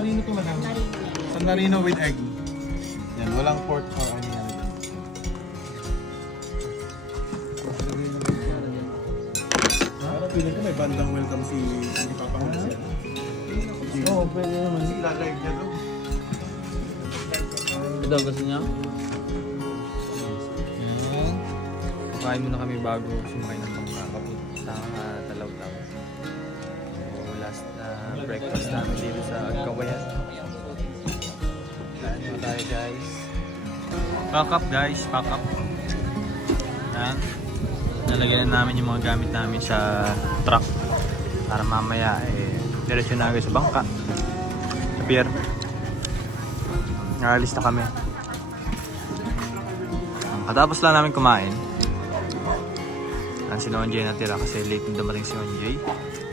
Marino to madam. San Marino with egg. Yan, walang pork or any ano dyan. Parang feeling ko may bandang welcome si Papa Hans yan. Oo, pwede naman. Kasi ila-live niya to. Ito, gusto niya? Kakain muna kami bago sumakay ng bangka papunta Talaw-Taw. So, last breakfast namin dito sa Kawayan. Kain mo tayo guys. Pack up guys, pack up. Yan. Nalagyan na namin yung mga gamit namin sa truck para mamaya diretso na agad sa bangka. Sa pier. Nakalis na kami. Katapos lang namin kumain. Si Onjay natira kasi late na dumating si Onjay.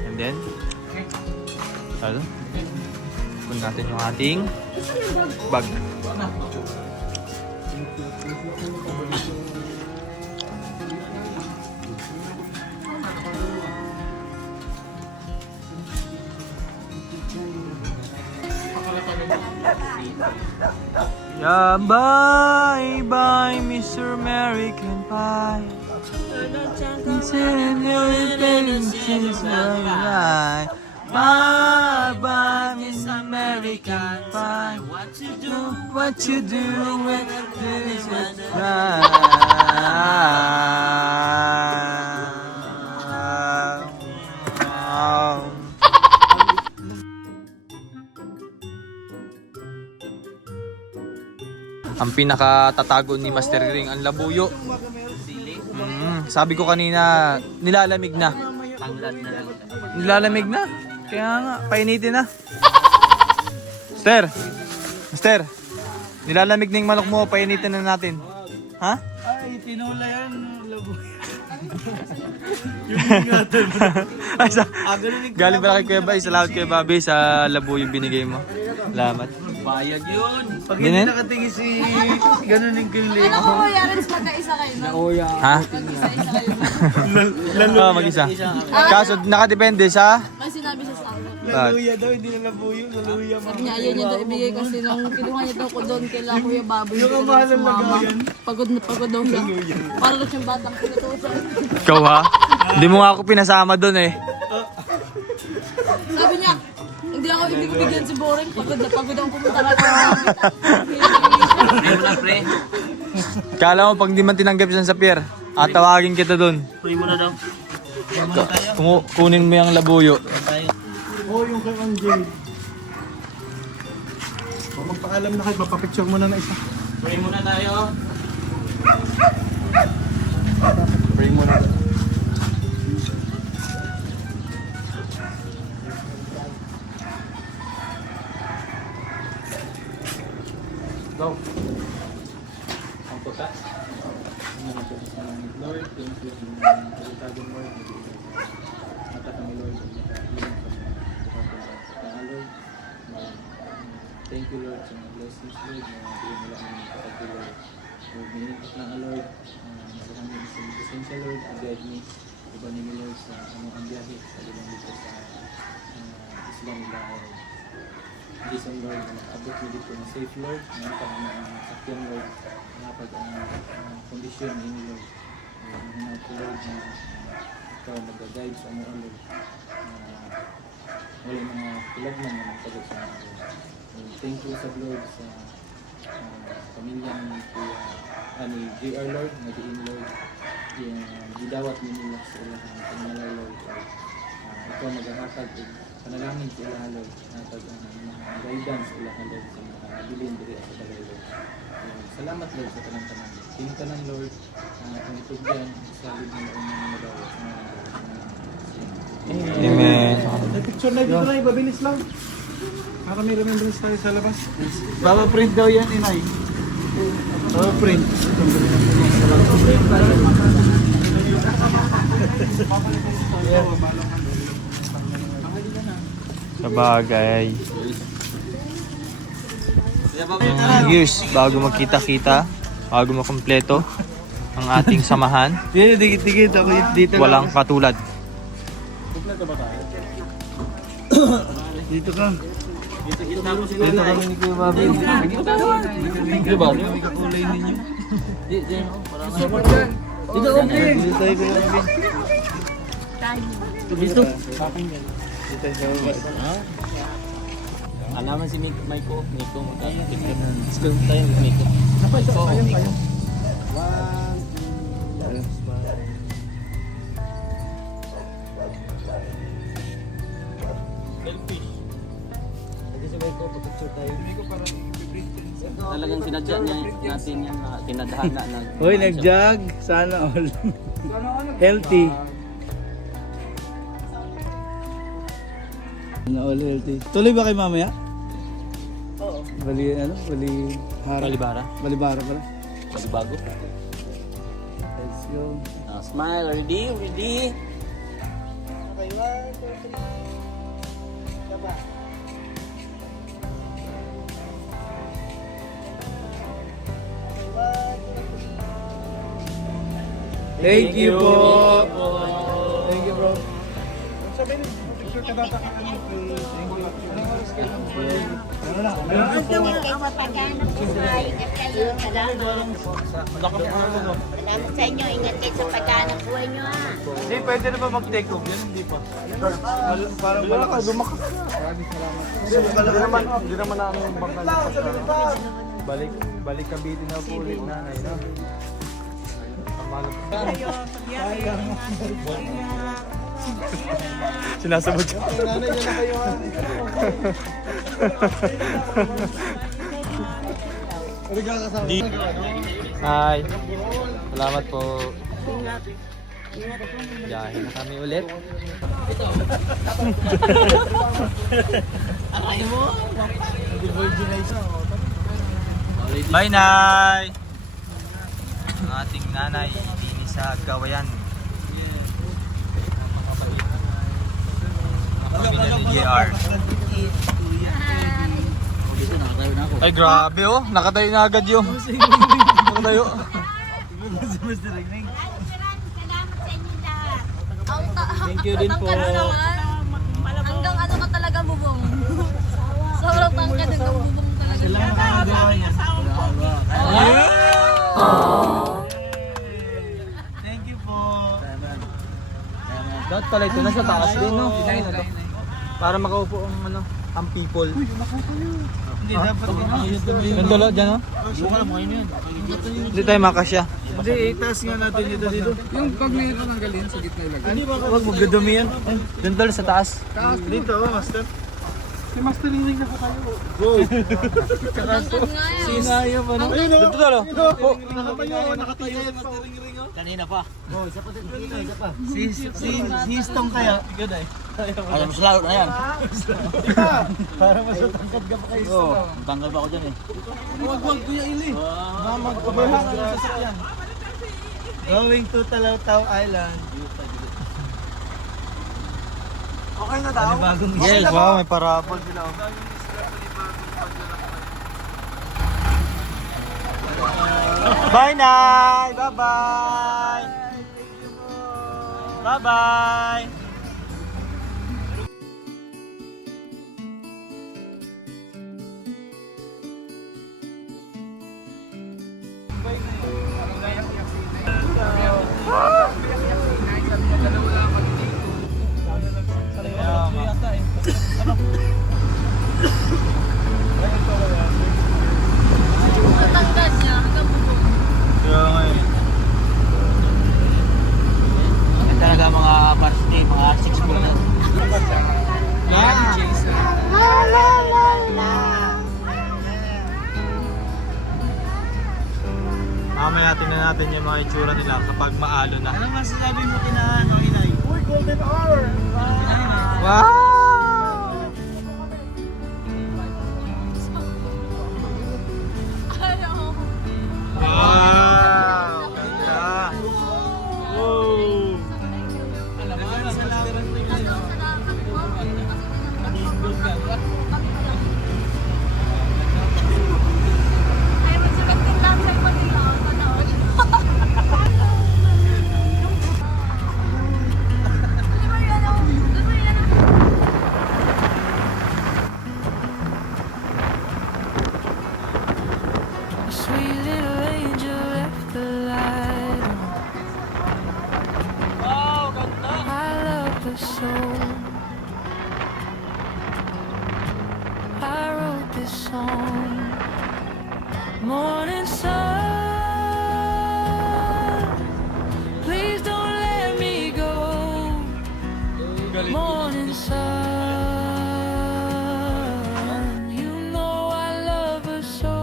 And then, ano? Kunin natin yung ating bag. Yeah, bye bye Mr. American Pie. Bye bye Miss American Pie. What you do when this is Ang pinakatatago ni Master Ring ang labuyo. Sabi ko kanina, nilalamig na. Nilalamig na. Kaya nga, painitin na. Master, nilalamig na yung manok mo, painitin na natin. Ha? Ay, tinula yan. Labo. Galing pala kay Kuya Bay. Salamat Kuya Bobby sa labo yung binigay mo. Salamat. Bayag yun. Pag hindi nakatingin si ganunin ko yung leg. Ano ko Yarens magkaisa kayo no? Ha? Mag-isa-isa kayo. Oo, mag-isa. Kaso nakadepende sa... May sinabi siya sa akin. Laluya daw, hindi na labuyo. Laluya mo. Sabi niya, ayaw niya daw ibigay kasi nung kinuha niya daw ko doon kila Kuya Baboy. Yung Hindi mahal daw ang sumama. lagayan. Pagod na pagod daw siya. Para lang siyang batang pinutusan. Ikaw ha? Hindi mo nga ako pinasama doon eh. Sabi niya, hindi ako ibigyan si Boring. Pagod na pagod ang pumunta ka. Kala mo pag di man tinanggap siya sa pier, tawagin kita doon. Kunin mo na daw. Kunin mo yung labuyo. Oo, yung kay Anjay. Magpaalam na kayo, mapapicture mo na isa. Pray muna tayo. Pray mo na. Go. Ang puta. Lord, thank you. Pagkakagin mo. Mata kami Lord. Thank you Lord sa mga blessings Lord. Hindi mo lang ang kapatid Lord. Lord, minipot lang Lord. Masahan mo sa lisensya Lord. Guide me. Iba nimi Lord sa ang biyahe. Sa libang dito sa Islam nila. Hindi sa Lord na makaabot mo dito na safe Lord. Ngayon pa naman ang sakyan Lord. Kapag ang kondisyon ini Lord. Mahinag ko Lord na ikaw mag-guide sa mga Lord. Wala mga pilagman na magtagot sa mga Lord. Thank you sa Lord sa pamilya ni ni JR Lord, nag-iin Lord. Yung gidawat ni nila sa ilahan pangalay Lord. Ikaw maghahatag panalangin sa ilahan Lord. Hatag ang mga guidance sa ilahan Lord sa mga bilin diri sa balay Lord. Salamat Lord sa tanan-tanan. Kintanan Lord, kung itugyan sa libang na unang magawa sa mga Amen. picture na dito na, ibabilis lang. Para may remembrance tayo sa labas. Baba print daw yan, inay. Baba print. Sabagay. Years bago magkita-kita, bago makompleto ang ating samahan. Dikit-dikit ako dito. Walang katulad. Kompleto ba tayo? Dito ka. Dito kami ni Kuya Bobby. Di ba? May kakulay ninyo. Support dyan. Dito ko, Bobby. Dito tayo Kuya Bobby. Dito. Alaman si Miko. Miko, let's go tayo Miko. Miko. Talagang sinadya niya natin yan na tinadhana na. Hoy, nag-jog. Sana all. Healthy. Sana all healthy. Tuloy ba kayo mamaya? Oo. Bali, ano? Bali... Balibara. Balibara pala. Balibago. Let's go. Now, smile. Ready? Ready? Okay, 1, 2, 3. Kaba. Thank you po. Thank you, bro. Mapaghanap buhay. Ingat kayo. Salamat. Salamat sa inyo. Ingat kayo sa paghanap buhay nyo ha. Hindi, pwede na ba mag-take off yan? Hindi pa. Parang malakas. Lumakas na. Hindi naman na ang bangkal. Balik Cavite na po ulit nanay. Sinasabot siya. Nanay niya na kayo ha. Hi. Salamat po. Biyahe na kami ulit. Bye, Nay! Ang ating nanay, ini sa Gawayan. Pamilya ni JR. Ay, grabe oh. Nakatayo na agad yung. Nakatayo. Salamat sa inyo lahat. Thank you din po. Hanggang ano ka talaga bubong. Sobrang tangka hanggang bubong talaga. Thank you po. Dapat pala ito nasa taas din, no? Para makaupo ang people. Hindi, dapat Yung dulo dyan, no? Hindi tayo makasya. Hindi, itaas nga natin dito. Yung pag may nananggalin sa gitna ilagay. Huwag magdudumi yan. Doon dulo sa taas. Dito, master. Si Master Ring na po kayo. Go! Tangkad nga yan. Sinayo pa no? Dito dulo. Nakatayo yan, master ring. Kanina pa. Go, isa pa. Si Histong kaya. Good ay. Ay, mas lalo na yan. Para mas matangkad ka pa kay Histong. Tanggal ba ako dyan eh? Huwag Kuya Ili. Baka mag-overhang ang sasakyan. Going to Talawtaw Island. Okay na daw? Yes, wow, may parapol sila. Bye, Nay! Bye-bye! Bye-bye! Ang tangkad niya hanggang bubong. Kaya nga eh. Yan talaga mga varsity, mga 6 po na. Mamaya tingnan natin yung mga itsura nila kapag maalo na. Anong masasabi mo kina Inay? Uy, golden hour! Wow! Ayaw. Wow! Ganda! Wow! Hanggang sa dapat po. Ay, magsagot din lang sa Manila. Panood. Di ba yan? Di ba yan? Sweet little angel left the light on. I love her so. I wrote this song. Morning sun, please don't let me go. Morning sun, you know I love her so.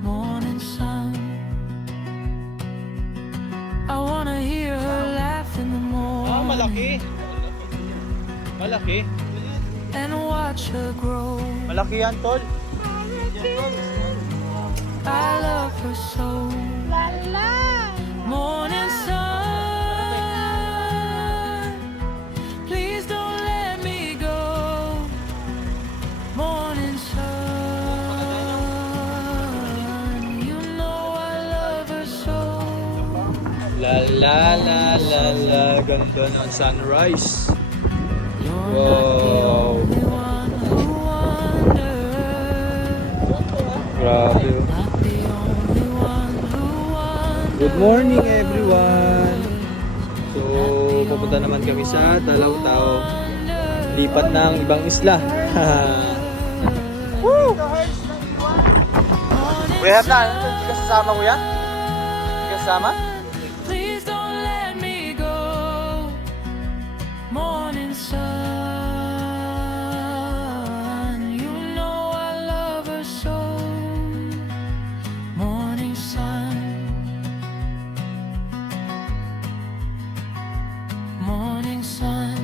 Morning sun, I wanna hear her laugh in the morning. Malaki. And watch her grow. Malaki yan, tol. I love her so. Morning sun, please don't let me go. Morning sun, you know I love her so. La la la la la. Ganda ng sunrise. You're Wow. not the only one who wonders. Grabe. Not the only one who wonders. Good morning everyone. So, pupunta naman kami sa Talaw-Tao. Lipat ng ibang isla. Woo! We have na. Hindi ka sasama, kuya? Hindi ka sasama? Please don't let me go. Morning sun, you know I love her so. Morning sun, morning sun.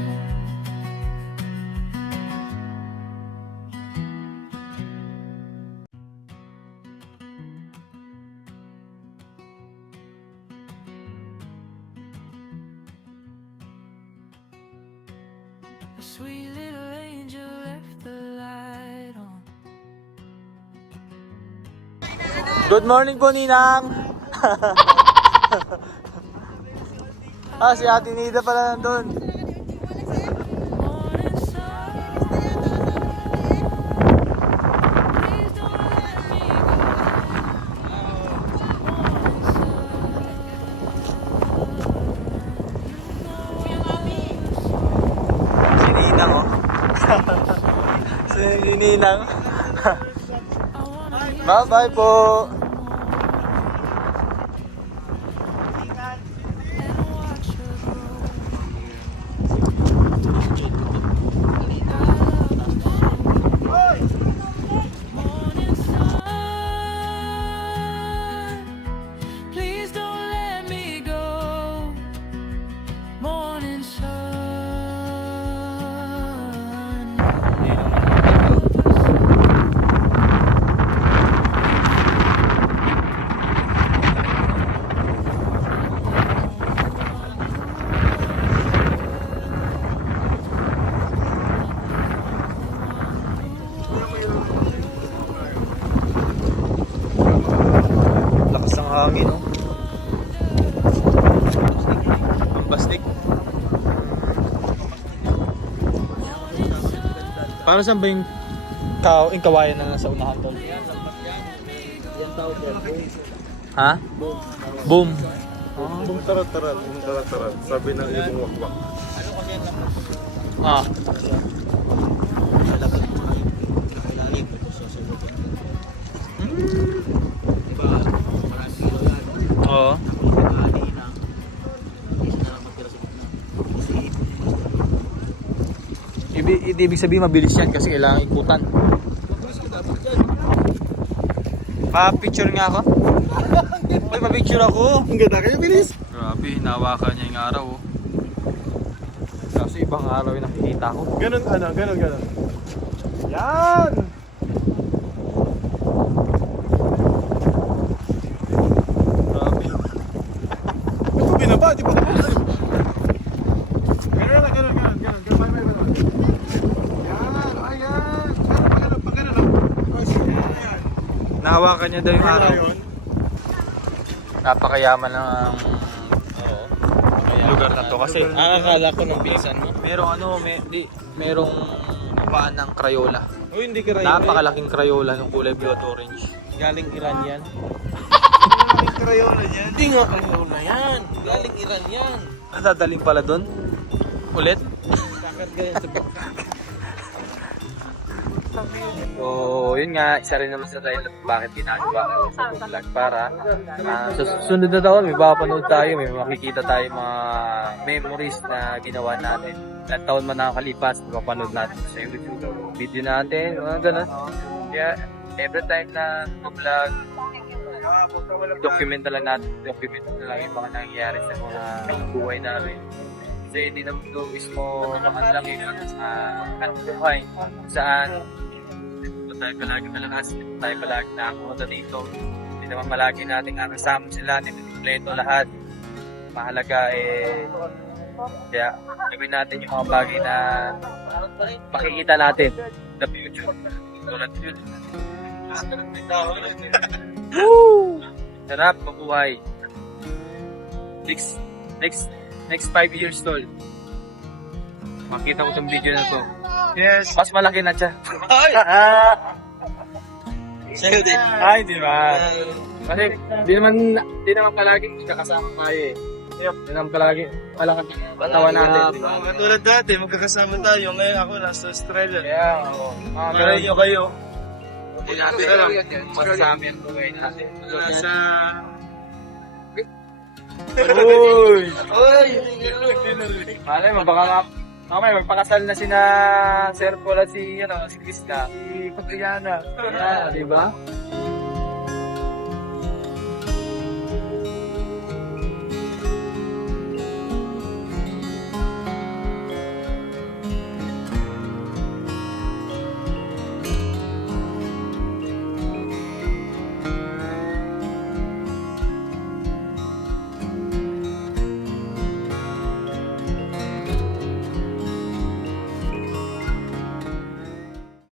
A sweet little angel left the light on. Good morning po, Ninang! Si Ate Nida pala nandun. Morning sun, please don't let me go. Si Ninang, oh. Si Ninang. Bye-bye po. Morning sun, please don't let me go. Morning sun. Lakas ng hangin, oh. Ang bastik. Para saan ba yung kawayan na nasa unahan, tol? Ha? Boom. Bung tarat-tarat, bung tarat-tarat. Sabi ng ibong wakwak. Ah. Oo. Ibig sabihin mabilis yan kasi kailangan ikutan. Pa-picture nga ako. Ay, pa-picture ako. Ang ganda kayo, bilis! Grabe, hinawakan niya yung araw, oh. Kasi ibang araw yung nakikita ko. Ganon, ganon. Yan! Grabe. Ito binaba, di ba? Ganon. Bye. Yan, ayan. Pagano. Oh, sige, ayan. Nahawakan niya daw yung araw. Yun. Napakayaman ng lugar na to kasi Akala ko nung bilisan mo. merong merong upaan ng Crayola. Oh, hindi ka rin. Napakalaking Crayola ng kulay blue at orange. Galing Iran yan. Crayola yan. Hindi nga Crayola yan. Galing Iran yan. Dadaling pala doon? Ulit? Kakarga yan sa So, yun nga, isa rin naman sa dahilan bakit ginagawa ko sa vlog para sa susunod na taon, may mapapanood tayo, may makikita tayo mga memories na ginawa natin. Ilang taon man nakakalipas, mapapanood natin sa YouTube video natin, mga ganun. Kaya, every time na vlog, document na lang natin, document na lang yung mga nangyayari sa mga buhay namin. Kasi hindi naman ito mismo makandang yung buhay saan tayo palagi malakas, tayo palagi nakakunta dito. Hindi naman palagi natin kasama sila, hindi kompleto lahat. Mahalaga kaya gawin natin yung mga bagay na pakikita natin the future. Tulad yun. Sarap, mabuhay. Next 5 years tol. Makita ko itong video na to. Yes. Mas malaki na siya. Sa'yo din. Ay, di ba? Kasi di naman palaging kakasama tayo eh. Di naman palaging katawan natin. Di ba? Katulad dati, magkakasama tayo. Ngayon ako nasa Australia. Kaya, oo. Pero inyo kayo. Hindi natin alam. Masasama yung buhay natin. Nasa... Uy! Malay mo, baka mamaya magpakasal na sina Sir Paul at si Chris na. Si Patriana. Yeah, di ba?